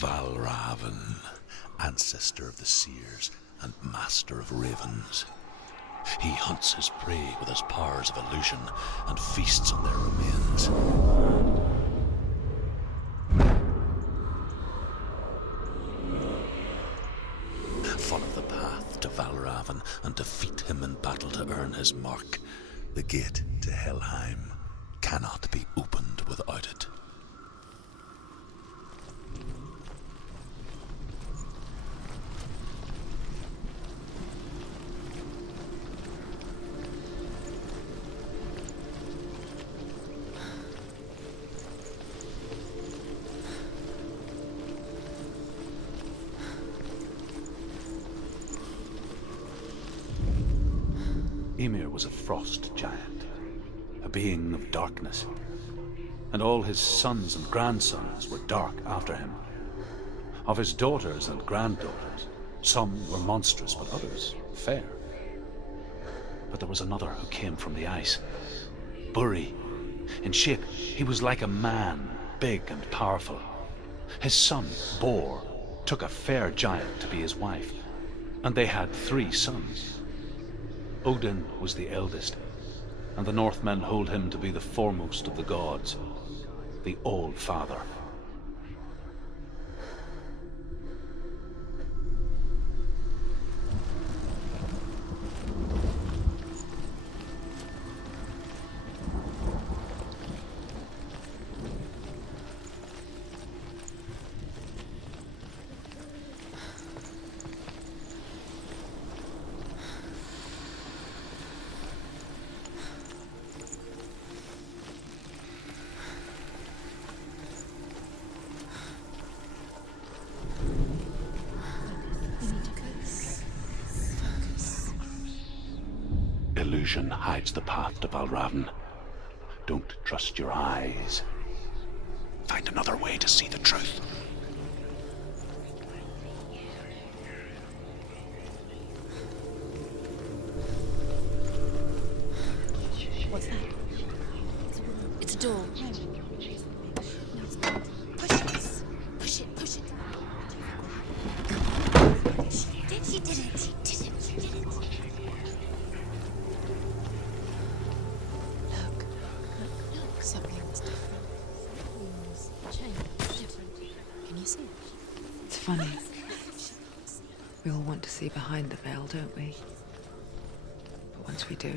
Valravn, ancestor of the seers and master of ravens. He hunts his prey with his powers of illusion and feasts on their remains. Follow the path to Valravn and defeat him in battle to earn his mark. The gate to Helheim cannot be opened without it. Ymir was a frost giant, a being of darkness, and all his sons and grandsons were dark after him. Of his daughters and granddaughters, some were monstrous, but others fair. But there was another who came from the ice, Buri. In shape, he was like a man, big and powerful. His son, Bor, took a fair giant to be his wife, and they had 3 sons. Odin was the eldest, and the Northmen hold him to be the foremost of the gods, the All-Father. Illusion hides the path to Valravn. Don't trust your eyes. Find another way to see the truth. What's that? It's a door. Push it. Push it. She did it. Something's different. Different. Can you see it? It's funny. We all want to see behind the veil, don't we? But once we do,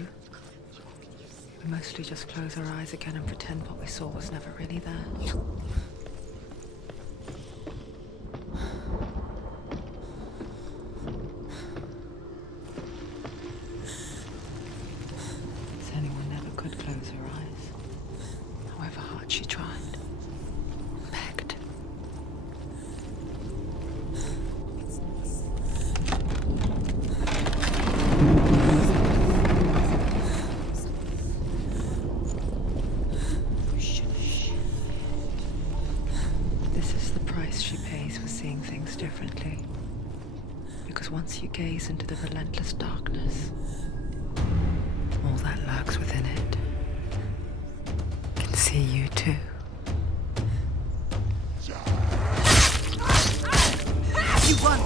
we mostly just close our eyes again and pretend what we saw was never really there. Senua never could close her eyes, however hard she tried. Begged. This is the price she pays for seeing things differently. Because once you gaze into the relentless darkness, all that lurks within it can see you too. You won.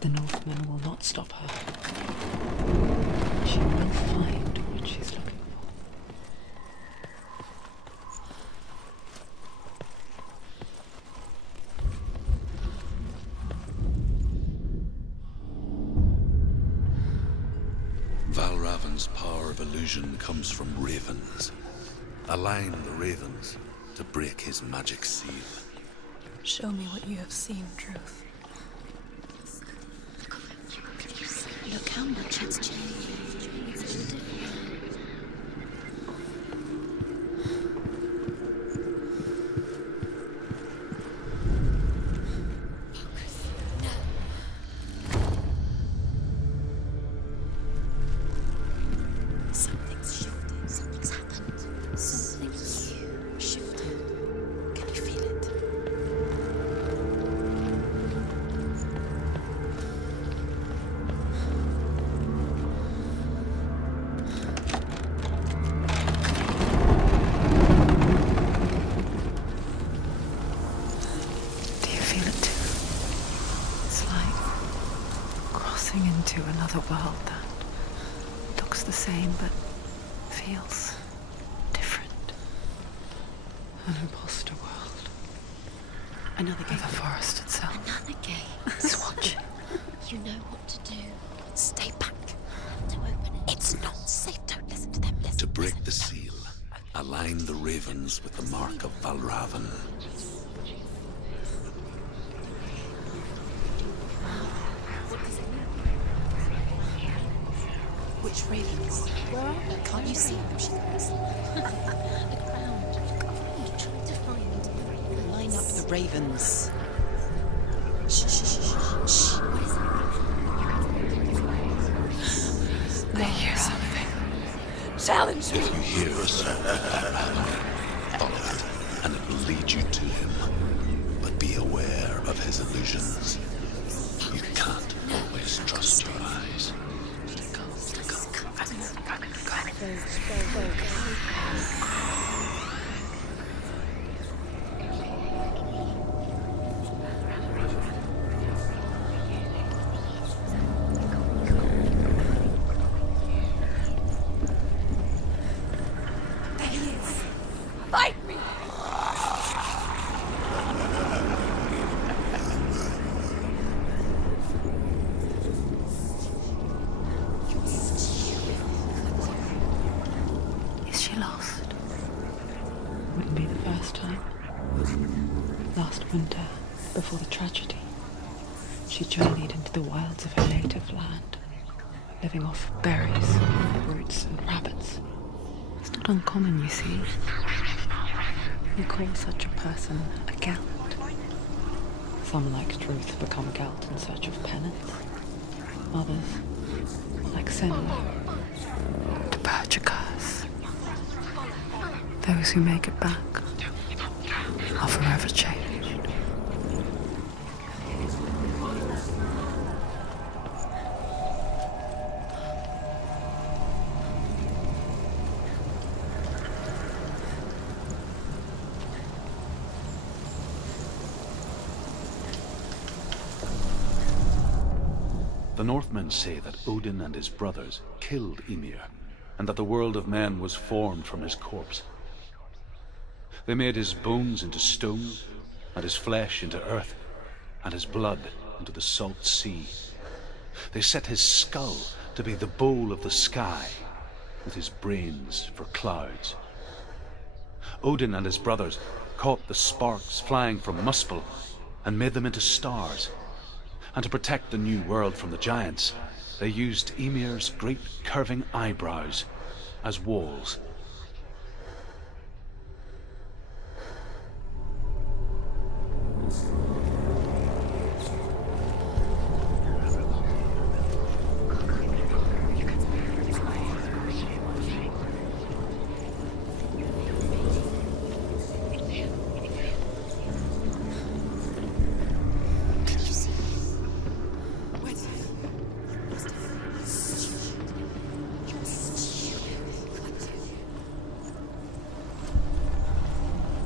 The Northmen will not stop her. She will find what she's looking for. Valravn's power of illusion comes from ravens. Align the ravens to break his magic seal. Show me what you have seen, Truth. Look how much it's changed. It's all different. Something's shifted. Something's happened. Something huge shifted. Can you feel it? Do you feel it too? It's like crossing into another world that looks the same but feels different. An imposter world. Another And gate. the forest itself Another gate. is watching. You know what to do. Stay back. To open it. It's not safe. Don't listen to them. Listen. To break the seal, align the ravens with the mark of Valravn. Which ravens? Where are they? Can't you see them? She goes. Look around. Look around. Try to find. Line up the ravens. Shh, shh, shh, shh, shh. What is it? I hear something. Challenge If you hear a sound, follow it, and it will lead you to him. But be aware of his illusions. You can't always trust your eyes. There he is. Fight me! Is she lost? Wouldn't be the first time. Last winter, before the tragedy, she journeyed into the wilds of her native land, living off berries, roots, and rabbits. It's not uncommon, you see. We call such a person a Gelt. Some, like Truth, become Gelt in search of penance. Others, like Senua, to purge a curse. Those who make it back are forever changed. The Northmen say that Odin and his brothers killed Ymir, and that the world of men was formed from his corpse. They made his bones into stone, and his flesh into earth, and his blood into the salt sea. They set his skull to be the bowl of the sky, with his brains for clouds. Odin and his brothers caught the sparks flying from Muspel and made them into stars. And to protect the new world from the giants, they used Ymir's great curving eyebrows as walls.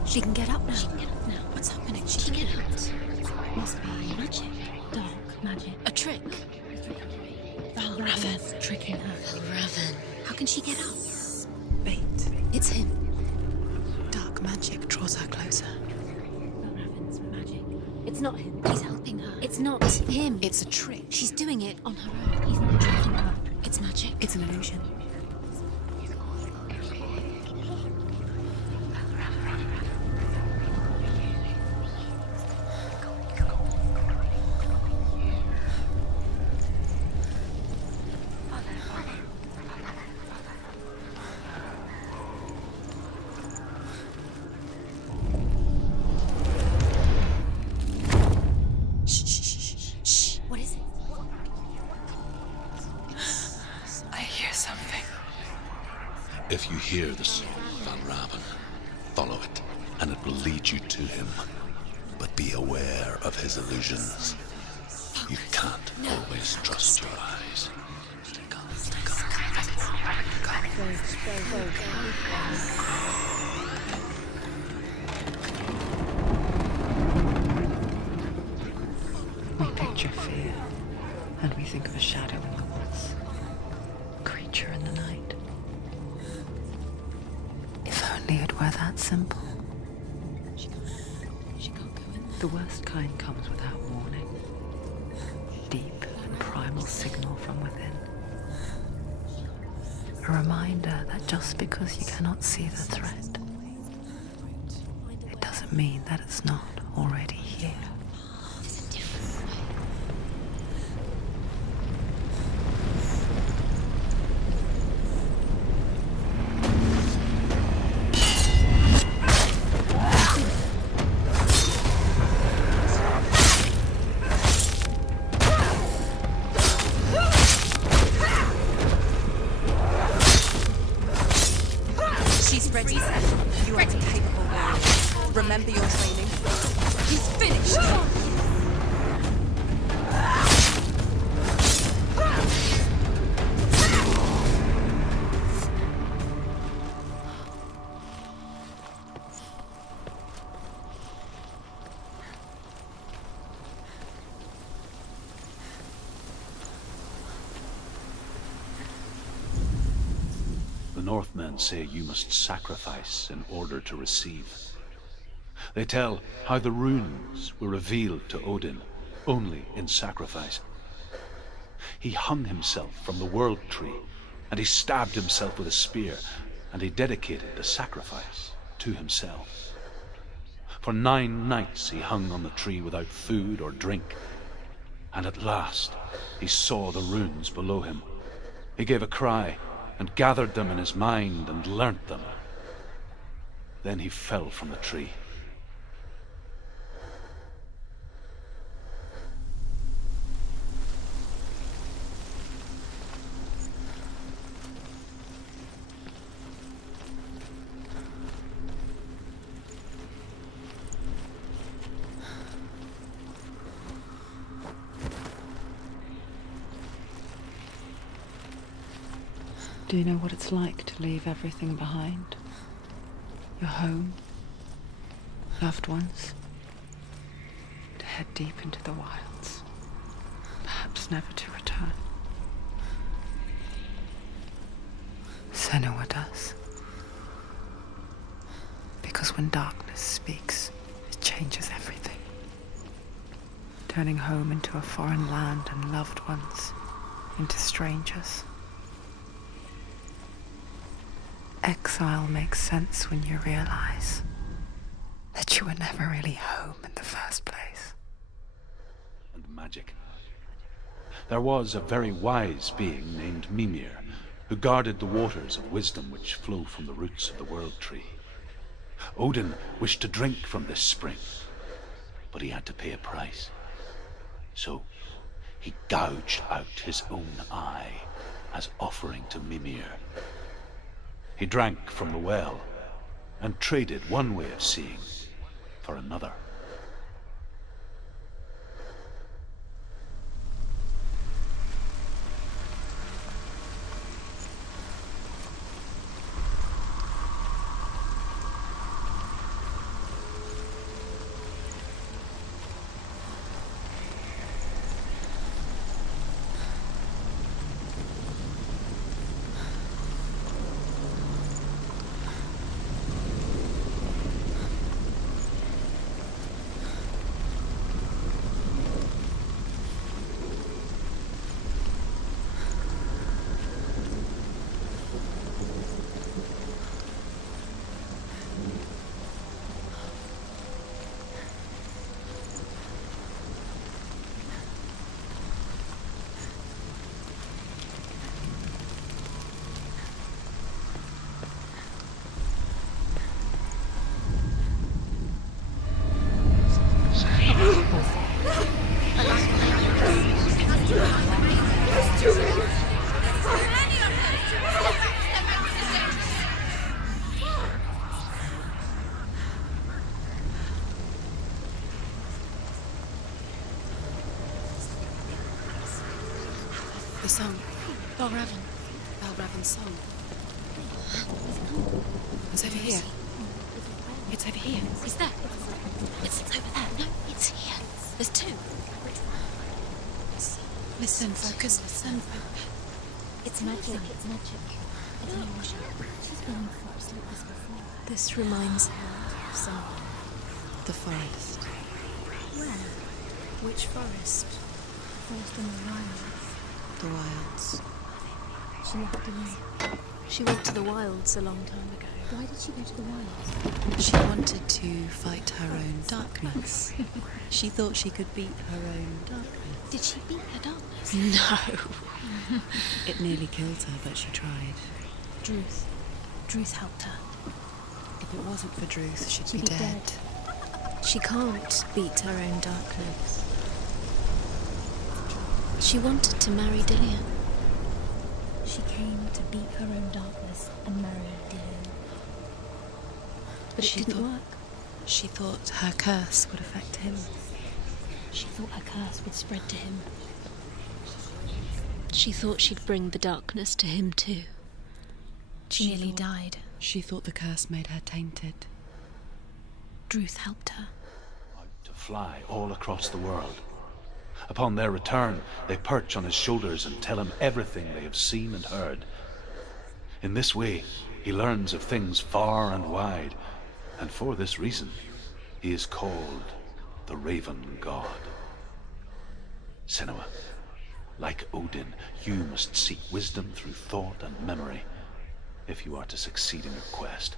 She can get up now. She can get up now. What's happening? She can get out. Must be magic. Dark magic. A trick. Valravn's tricking her. Valravn. How can she get out? Bait. It's him. Dark magic draws her closer. Valravn's magic. It's not him. He's helping her. It's not him. It's a trick. She's doing it on her own. He's not tricking her. It's magic. It's an illusion. If you hear the song of Valravn, follow it, and it will lead you to him. But be aware of his illusions. You can't always trust your eyes. We picture fear, and we think of a shadow in the woods, a creature in the night. If only it were that simple. She can't go in there. The worst kind comes without warning. Deep and primal signal from within. A reminder that just because you cannot see the threat, it doesn't mean that it's not already here. There's a different way. She's ready. You are capable warrior. Remember your training. He's finished. The Northmen say you must sacrifice in order to receive. They tell how the runes were revealed to Odin only in sacrifice. He hung himself from the world tree, and he stabbed himself with a spear, and he dedicated the sacrifice to himself. For 9 nights he hung on the tree without food or drink, and at last he saw the runes below him. He gave a cry, and gathered them in his mind and learnt them. Then he fell from the tree. Do you know what it's like to leave everything behind? Your home, loved ones, to head deep into the wilds, perhaps never to return. Senua does. Because when darkness speaks, it changes everything. Turning home into a foreign land and loved ones into strangers. Exile makes sense when you realize that you were never really home in the first place. And magic. There was a very wise being named Mimir, who guarded the waters of wisdom which flow from the roots of the world tree. Odin wished to drink from this spring, but he had to pay a price. So he gouged out his own eye as offering to Mimir. He drank from the well and traded one way of seeing for another. The song. Valravn. Valravn's song. It's over here. It's over here. Is that? It's over there. No, it's here. There's two. Listen, focus, listen. It's magic. It's magic. It's an illusion. She's been in forests like this before. This reminds her of someone. The forest. Where? Which forest? The forest in the wilds. The wilds. She left away. She went to the wilds a long time ago. Why did she go to the wilds? She wanted to fight her own darkness. She thought she could beat her own darkness. Did she beat her darkness? No. It nearly killed her, but she tried. Druth helped her. If it wasn't for Druth, she'd be dead. She can't beat her own darkness. She wanted to marry Dillion. She came to beat her own darkness and marry Dillion. But it didn't work. She thought her curse would affect him. She thought her curse would spread to him. She thought she'd bring the darkness to him too. She nearly died. She thought the curse made her tainted. Druth helped her. To fly all across the world. Upon their return, they perch on his shoulders and tell him everything they have seen and heard. In this way, he learns of things far and wide, and for this reason, he is called the Raven God. Senua, like Odin, you must seek wisdom through thought and memory if you are to succeed in your quest.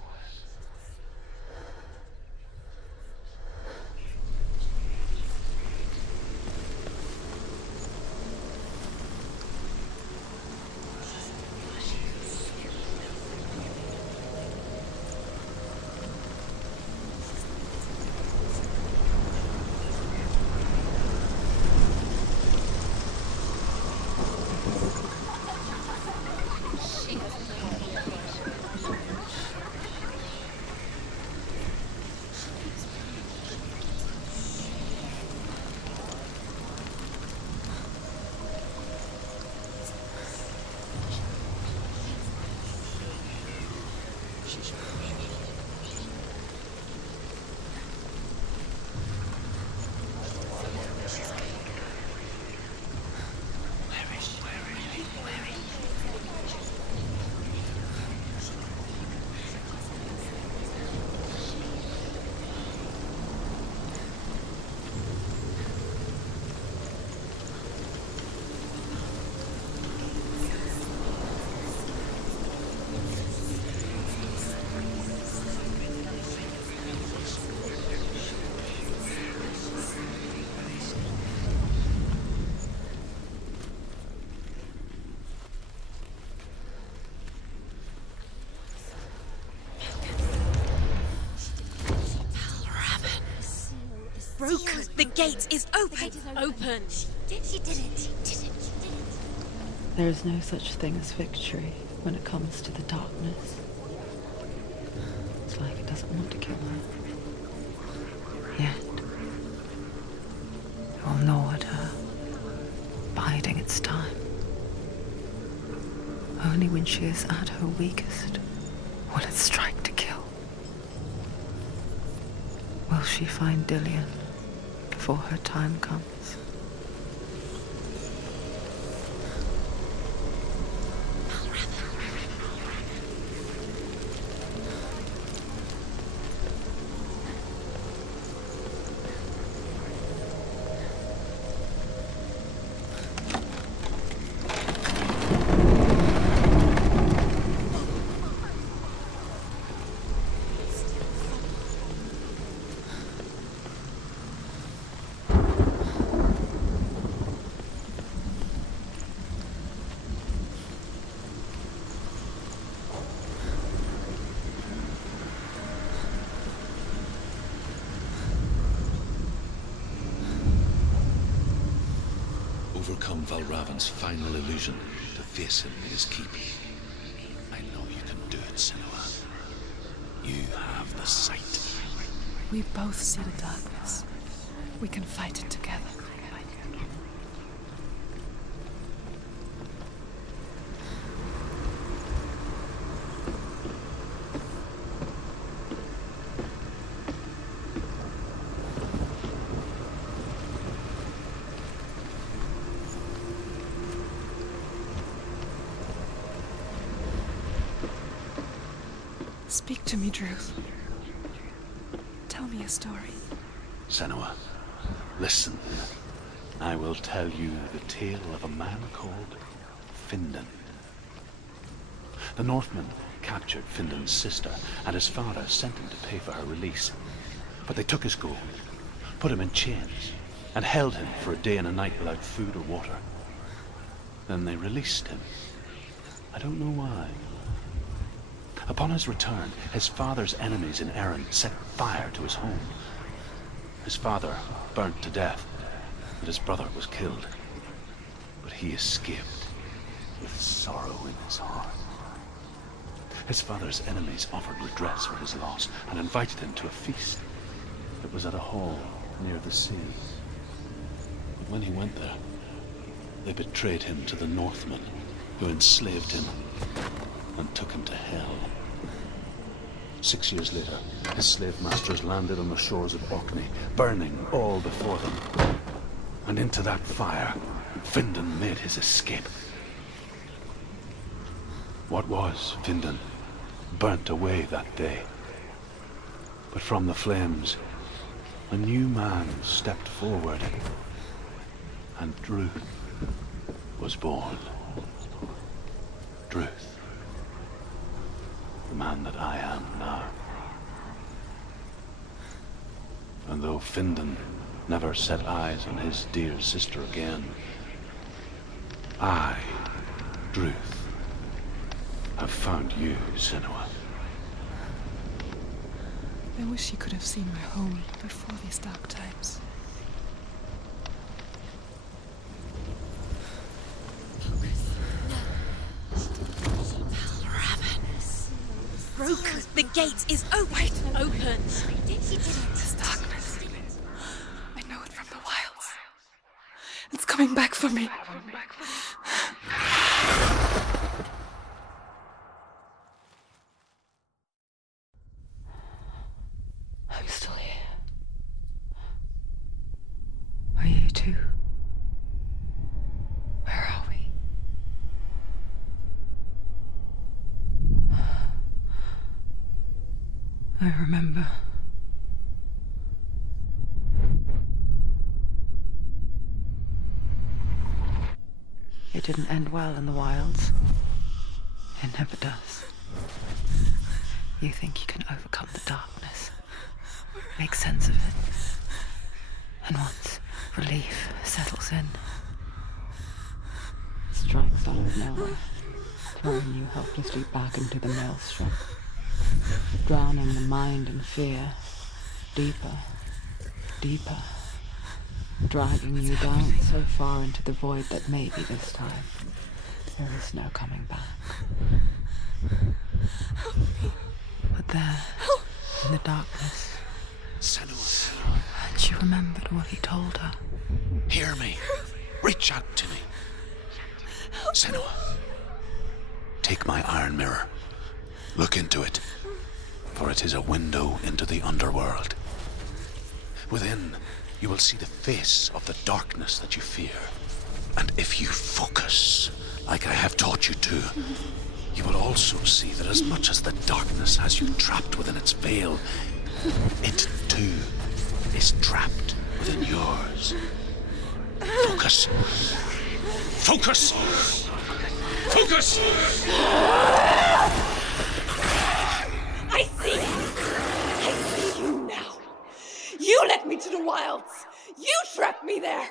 Broken. The gate is open. Open. She did it. There is no such thing as victory when it comes to the darkness. It's like it doesn't want to kill her. Yet. It will gnaw at her, biding its time. Only when she is at her weakest will it strike to kill. Will she find Dillion before her time comes? Overcome Valravn's final illusion to face him in his keep. I know you can do it, Senua. You have the sight. We both see the darkness. We can fight it together. Speak to me, Druth. Tell me a story. Senua, listen. I will tell you the tale of a man called Findan. The Northmen captured Findan's sister, and his father sent him to pay for her release. But they took his gold, put him in chains, and held him for a day and a night without food or water. Then they released him. I don't know why. Upon his return, his father's enemies in Erin set fire to his home. His father burnt to death, and his brother was killed. But he escaped with sorrow in his heart. His father's enemies offered redress for his loss and invited him to a feast. It was at a hall near the sea. But when he went there, they betrayed him to the Northmen, who enslaved him and took him to Hell. 6 years later, his slave masters landed on the shores of Orkney, burning all before them. And into that fire, Findan made his escape. What was Findan burnt away that day. But from the flames, a new man stepped forward, and Druth was born. Druth. The man that I am now. And though Findan never set eyes on his dear sister again, I, Druth, have found you, Senua. I wish you could have seen my home before these dark times. Broken. The gate is open. Open. This darkness. I know it from the wilds. It's coming back for me. I'm still here. Are you too? Where are we? I remember. It didn't end well in the wilds. It never does. You think you can overcome the darkness, make sense of it, and once relief settles in, it strikes out of nowhere, throwing you helplessly back into the maelstrom, drowning the mind in fear, deeper, deeper, dragging you down so far into the void that maybe this time there is no coming back. But there, in the darkness, Senua, she remembered what he told her. hear me. Reach out to me. Senua, take my iron mirror. Look into it, for it is a window into the underworld. Within, you will see the face of the darkness that you fear. And if you focus, like I have taught you to, you will also see that as much as the darkness has you trapped within its veil, it too is trapped within yours. Focus. Focus! Focus! I see you now. You led me to the wilds. You trapped me there.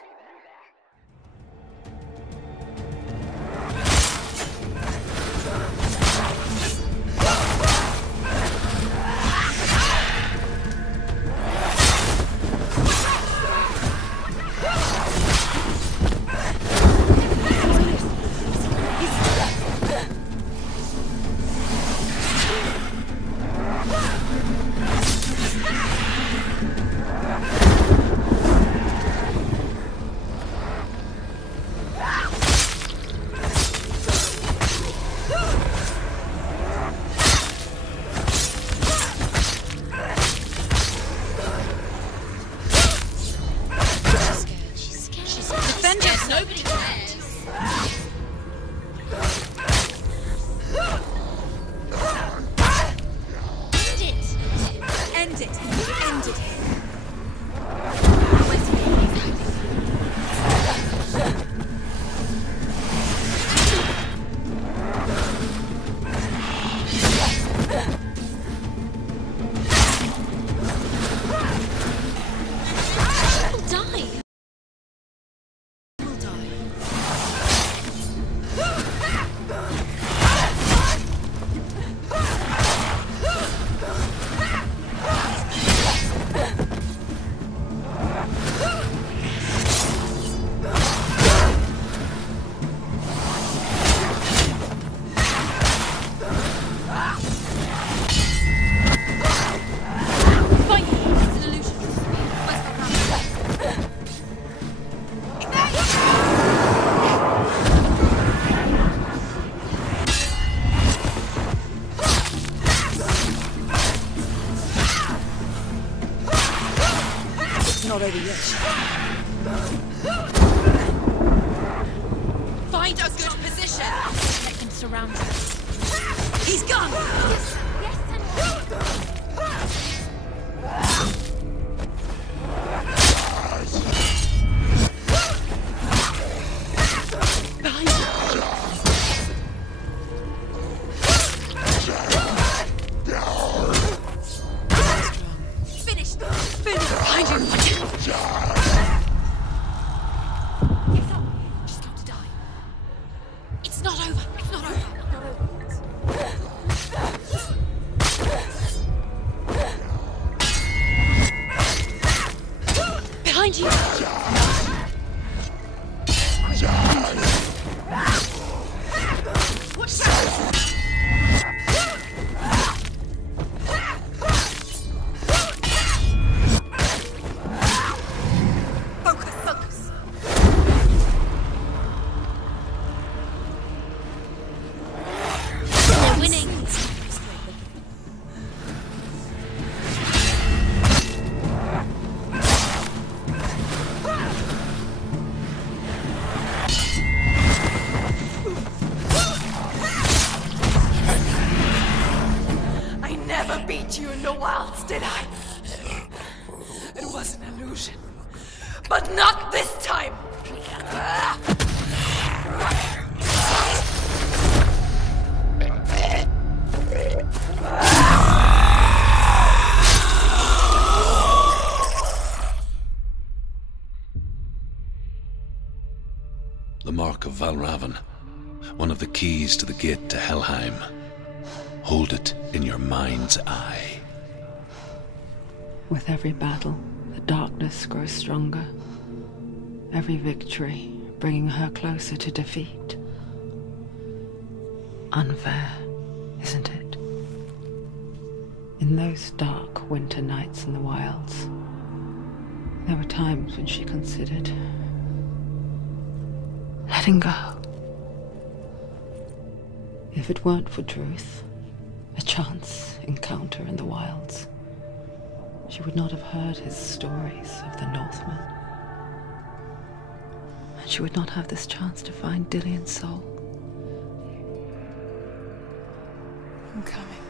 not over yet. Find a good position. Let them surround us. He's gone! Yes, You in the wilds, did I? It was an illusion. But not this time! The Mark of Valravn, one of the keys to the gate to Helheim. Hold it in your mind's eye. With every battle, the darkness grows stronger. Every victory bringing her closer to defeat. Unfair, isn't it? In those dark winter nights in the wilds, there were times when she considered letting go. If it weren't for truth, a chance encounter in the wilds, she would not have heard his stories of the Northmen. And she would not have this chance to find Dillion's soul. I'm coming.